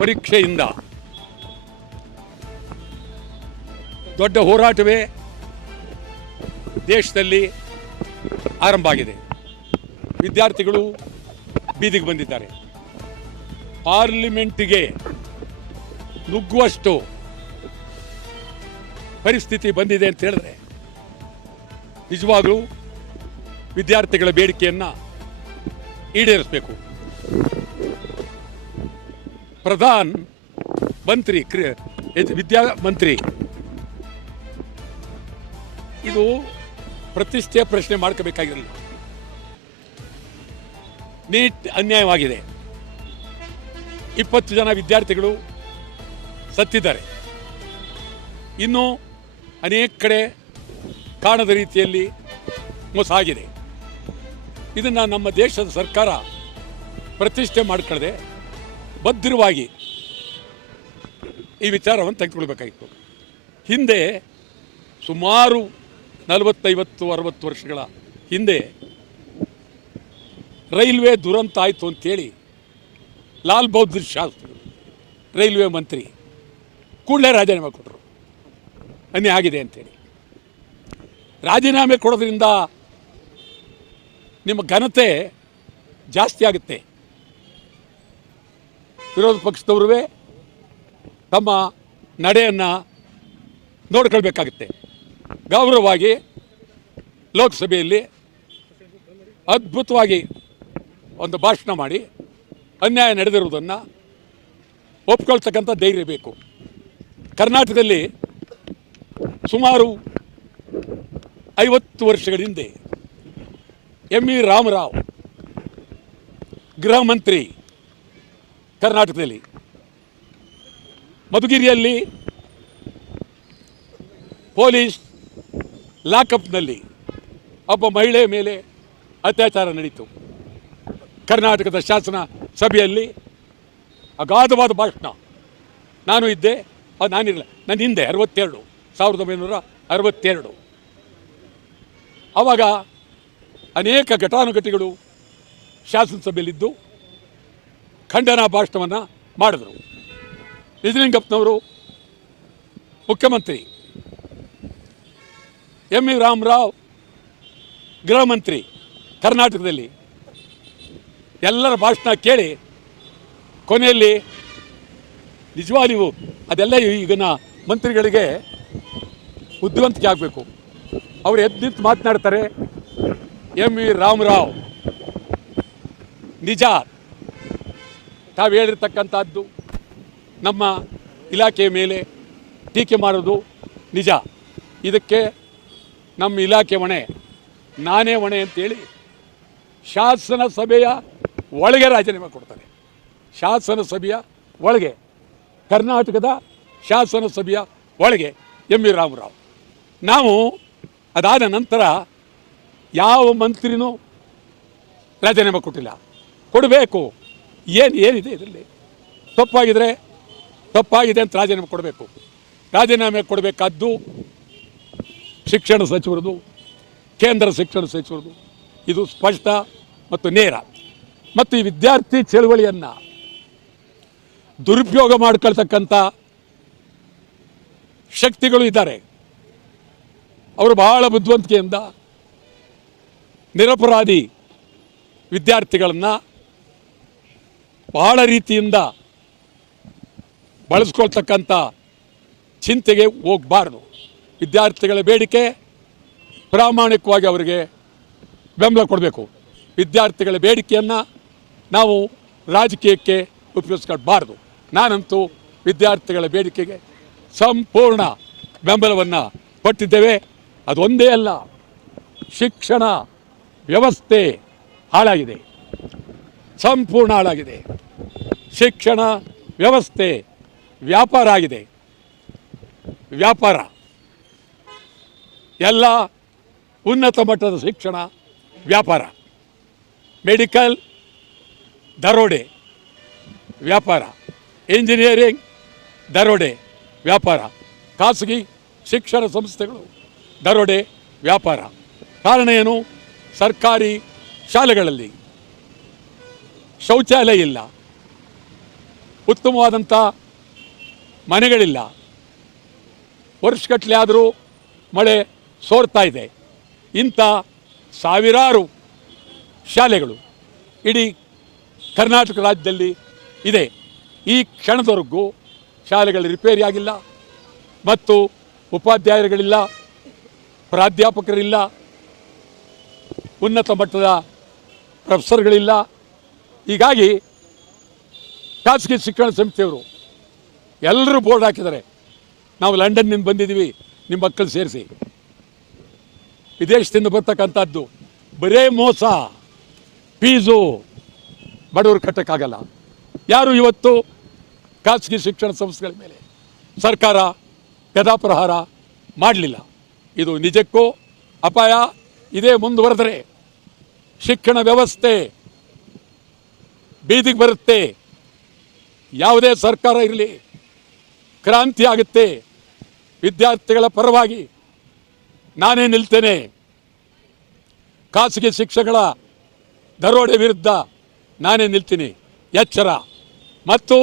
ಪರೀಕ್ಷೆಯಿಂದ ದೊಡ್ಡ ಹೋರಾಟವೇ ದೇಶದಲ್ಲಿ ಆರಂಭ ಆಗಿದೆ. ವಿದ್ಯಾರ್ಥಿಗಳು ಬೀದಿಗೆ ಬಂದಿದ್ದಾರೆ. ಪಾರ್ಲಿಮೆಂಟಿಗೆ ನುಗ್ಗುವಷ್ಟು ಪರಿಸ್ಥಿತಿ ಬಂದಿದೆ ಅಂತ ಹೇಳಿದ್ರೆ ನಿಜವಾಗಲೂ ವಿದ್ಯಾರ್ಥಿಗಳ ಬೇಡಿಕೆಯನ್ನು ಈಡೇರಿಸಬೇಕು. ಪ್ರಧಾನ ಮಂತ್ರಿ ವಿದ್ಯಾಮಂತ್ರಿ ಇದು ಪ್ರತಿಷ್ಠೆಯ ಪ್ರಶ್ನೆ ಮಾಡ್ಕೋಬೇಕಾಗಿರಲಿಲ್ಲ. ನೀಟ್ ಅನ್ಯಾಯವಾಗಿದೆ. 20 ಜನ ವಿದ್ಯಾರ್ಥಿಗಳು ಸತ್ತಿದ್ದಾರೆ. ಇನ್ನೂ ಅನೇಕ ಕಡೆ ಕಾಣದ ರೀತಿಯಲ್ಲಿ ಮೋಸ ಆಗಿದೆ. ಇದನ್ನು ನಮ್ಮ ದೇಶದ ಸರ್ಕಾರ ಪ್ರತಿಷ್ಠೆ ಮಾಡಿಕೊಳ್ಳದೆ ಭದ್ರವಾಗಿ ಈ ವಿಚಾರವನ್ನು ತೆಗೆದುಕೊಳ್ಬೇಕಾಗಿತ್ತು. ಹಿಂದೆ ಸುಮಾರು 40-50-60 ವರ್ಷಗಳ ಹಿಂದೆ ರೈಲ್ವೆ ದುರಂತ ಆಯಿತು ಅಂತೇಳಿ ಲಾಲ್ ಬಹದ್ದೂರ್ ಶಾಸ್ತ್ರಿ ರೈಲ್ವೆ ಮಂತ್ರಿ ಕೂಡಲೇ ರಾಜೀನಾಮೆ ಕೊಟ್ಟರು. ಅನ್ಯಾಯ ಆಗಿದೆ ಅಂತೇಳಿ. ರಾಜೀನಾಮೆ ಕೊಡೋದ್ರಿಂದ ನಿಮ್ಮ ಘನತೆ ಜಾಸ್ತಿ ಆಗುತ್ತೆ. ವಿರೋಧ ಪಕ್ಷದವ್ರೂ ತಮ್ಮ ನಡೆಯನ್ನು ನೋಡ್ಕೊಳ್ಬೇಕಾಗುತ್ತೆ. ಗೌರವವಾಗಿ ಲೋಕಸಭೆಯಲ್ಲಿ ಅದ್ಭುತವಾಗಿ ಒಂದು ಭಾಷಣ ಮಾಡಿ ಅನ್ಯಾಯ ನಡೆದಿರುವುದನ್ನು ಒಪ್ಕೊಳ್ತಕ್ಕಂಥ ಧೈರ್ಯ ಬೇಕು. ಕರ್ನಾಟಕದಲ್ಲಿ ಸುಮಾರು 50 ವರ್ಷಗಳ ಹಿಂದೆ ಎಂ.ಇ. ರಾಮರಾವ್ ಗೃಹ ಮಂತ್ರಿ ಕರ್ನಾಟಕದಲ್ಲಿ ಮಧುಗಿರಿಯಲ್ಲಿ ಪೊಲೀಸ್ ಲಾಕಪ್ನಲ್ಲಿ ಒಬ್ಬ ಮಹಿಳೆ ಮೇಲೆ ಅತ್ಯಾಚಾರ ನಡೀತು. ಕರ್ನಾಟಕದ ಶಾಸನ ಸಭೆಯಲ್ಲಿ ಅಗಾಧವಾದ ಭಾಷಣ. ನಾನು ಇದ್ದೆ, ನಾನಿರಲಿಲ್ಲ, ನನ್ನ ಹಿಂದೆ 1962 ಆವಾಗ ಅನೇಕ ಘಟಾನುಘಟಿಗಳು ಶಾಸನಸಭೆಯಲ್ಲಿದ್ದು ಖಂಡನಾ ಭಾಷಣವನ್ನು ಮಾಡಿದರು. ನಿಜಲಿಂಗಪ್ಪನವರು ಮುಖ್ಯಮಂತ್ರಿ, ಎಂ.ಇ. ರಾಮರಾವ್ ಗೃಹ ಮಂತ್ರಿ ಕರ್ನಾಟಕದಲ್ಲಿ. ಎಲ್ಲರ ಭಾಷಣ ಕೇಳಿ ಕೊನೆಯಲ್ಲಿ ನಿಜವಾಗಿಯೂ ಅದೆಲ್ಲ ಈಗಿನ ಮಂತ್ರಿಗಳಿಗೆ ಬುದ್ಧಿವಂತಿಕೆ ಆಗಬೇಕು. ಅವರು ಎದ್ದು ನಿಂತು ಮಾತನಾಡ್ತಾರೆ. ಎಂ.ಇ. ರಾಮರಾವ್ ನಿಜ, ತಾವು ಹೇಳಿರ್ತಕ್ಕಂಥದ್ದು ನಮ್ಮ ಇಲಾಖೆಯ ಮೇಲೆ ಟೀಕೆ ಮಾಡೋದು ನಿಜ. ಇದಕ್ಕೆ ನಮ್ಮ ಇಲಾಖೆ ಹೊಣೆ, ನಾನೇ ಹೊಣೆ ಅಂತೇಳಿ ಶಾಸನ ಸಭೆಯ ಒಳಗೆ ರಾಜೀನಾಮೆ ಕೊಡ್ತಾರೆ. ಶಾಸನ ಸಭೆಯ ಒಳಗೆ, ಕರ್ನಾಟಕದ ಶಾಸನ ಸಭೆಯ ಒಳಗೆ ಎಂ.ಇ. ರಾಮರಾವ್. ನಾವು ಅದಾದ ನಂತರ ಯಾವ ಮಂತ್ರಿನೂ ರಾಜೀನಾಮೆ ಕೊಟ್ಟಿಲ್ಲ. ಕೊಡಬೇಕು. ಏನಿದೆ ಇದರಲ್ಲಿ? ತಪ್ಪಾಗಿದೆ ಅಂತ ರಾಜೀನಾಮೆ ಕೊಡಬೇಕು. ರಾಜೀನಾಮೆ ಕೊಡಬೇಕಾದ್ದು ಶಿಕ್ಷಣ ಸಚಿವರದು, ಕೇಂದ್ರ ಶಿಕ್ಷಣ ಸಚಿವರದು. ಇದು ಸ್ಪಷ್ಟ ಮತ್ತು ನೇರ. ಮತ್ತು ಈ ವಿದ್ಯಾರ್ಥಿ ಚಳವಳಿಯನ್ನು ದುರುಪಯೋಗ ಮಾಡ್ಕೊಳ್ತಕ್ಕಂಥ ಶಕ್ತಿಗಳು ಇದ್ದಾರೆ. ಅವರು ಬಹಳ ಬುದ್ಧಿವಂತಿಕೆಯಿಂದ ನಿರಪರಾಧಿ ವಿದ್ಯಾರ್ಥಿಗಳನ್ನು ಬಹಳ ರೀತಿಯಿಂದ ಬಳಸ್ಕೊಳ್ತಕ್ಕಂಥ ಚಿಂತೆಗೆ ಹೋಗಬಾರ್ದು. ವಿದ್ಯಾರ್ಥಿಗಳ ಬೇಡಿಕೆ ಪ್ರಾಮಾಣಿಕವಾಗಿ ಅವರಿಗೆ ಬೆಂಬಲ ಕೊಡಬೇಕು. ವಿದ್ಯಾರ್ಥಿಗಳ ಬೇಡಿಕೆಯನ್ನು ನಾವು ರಾಜಕೀಯಕ್ಕೆ ಉಪಯೋಗಿಸ್ಕೊಳ್ಬಾರ್ದು. ನಾನಂತೂ ವಿದ್ಯಾರ್ಥಿಗಳ ಬೇಡಿಕೆಗೆ ಸಂಪೂರ್ಣ ಬೆಂಬಲವನ್ನು ಕೊಟ್ಟಿದ್ದೇವೆ. ಅದೊಂದೇ ಅಲ್ಲ, ಶಿಕ್ಷಣ ವ್ಯವಸ್ಥೆ ಹಾಳಾಗಿದೆ, ಸಂಪೂರ್ಣ ಹಾಳಾಗಿದೆ. ಶಿಕ್ಷಣ ವ್ಯವಸ್ಥೆ ವ್ಯಾಪಾರ ಆಗಿದೆ. ವ್ಯಾಪಾರ ಎಲ್ಲ ಉನ್ನತ ಮಟ್ಟದ ಶಿಕ್ಷಣ ವ್ಯಾಪಾರ. ಮೆಡಿಕಲ್ ದರೋಡೆ ವ್ಯಾಪಾರ, ಇಂಜಿನಿಯರಿಂಗ್ ದರೋಡೆ ವ್ಯಾಪಾರ, ಖಾಸಗಿ ಶಿಕ್ಷಣ ಸಂಸ್ಥೆಗಳು ದರೋಡೆ ವ್ಯಾಪಾರ. ಕಾರಣ ಏನು? ಸರ್ಕಾರಿ ಶಾಲೆಗಳಲ್ಲಿ ಶೌಚಾಲಯ ಇಲ್ಲ, ಉತ್ತಮವಾದಂಥ ಮನೆಗಳಿಲ್ಲ. ವರ್ಷಗಟ್ಟಲೆ ಆದರೂ ಮಳೆ ಸೋರ್ತಾ ಇದೆ. ಇಂಥ ಸಾವಿರಾರು ಶಾಲೆಗಳು ಇಡೀ ಕರ್ನಾಟಕ ರಾಜ್ಯದಲ್ಲಿ ಇದೆ. ಈ ಕ್ಷಣದವರೆಗೂ ಶಾಲೆಗಳು ರಿಪೇರಿ ಆಗಿಲ್ಲ ಮತ್ತು ಉಪಾಧ್ಯಾಯರುಗಳಿಲ್ಲ, ಪ್ರಾಧ್ಯಾಪಕರಿಲ್ಲ, ಉನ್ನತ ಮಟ್ಟದ ಪ್ರೊಫೆಸರ್ಗಳಿಲ್ಲ. ಹೀಗಾಗಿ ಖಾಸಗಿ ಶಿಕ್ಷಣ ಸಂಸ್ಥೆಯವರು ಎಲ್ಲರೂ ಬೋರ್ಡ್ ಹಾಕಿದ್ದಾರೆ, ನಾವು ಲಂಡನ್ನಿಂದ ಬಂದಿದ್ದೀವಿ, ನಿಮ್ಮ ಮಕ್ಕಳು ಸೇರಿಸಿ. ವಿದೇಶದಿಂದ ಬರ್ತಕ್ಕಂಥದ್ದು ಬರೇ ಮೋಸ, ಫೀಸು ಬಡವರು ಕಟ್ಟಕ್ಕಾಗಲ್ಲ. ಯಾರು ಇವತ್ತು ಖಾಸಗಿ ಶಿಕ್ಷಣ ಸಂಸ್ಥೆಗಳ ಮೇಲೆ ಸರ್ಕಾರ ಗದಾಪ್ರಹಾರ ಮಾಡಲಿಲ್ಲ. ಇದು ನಿಜಕ್ಕೂ ಅಪಾಯ. ಇದೇ ಮುಂದುವರೆದರೆ ಶಿಕ್ಷಣ ವ್ಯವಸ್ಥೆ ಬೀದಿಗೆ ಬರುತ್ತೆ. ಯಾವುದೇ ಸರ್ಕಾರ ಇರಲಿ, ಕ್ರಾಂತಿ ಆಗುತ್ತೆ. ವಿದ್ಯಾರ್ಥಿಗಳ ಪರವಾಗಿ ನಾನೇ ನಿಲ್ತೇನೆ. ಖಾಸಗಿ ಶಿಕ್ಷಕಗಳ ದರೋಡೆ ವಿರುದ್ಧ ನಾನೇ ನಿಲ್ತೀನಿ. ಎಚ್ಚರ. ಮತ್ತು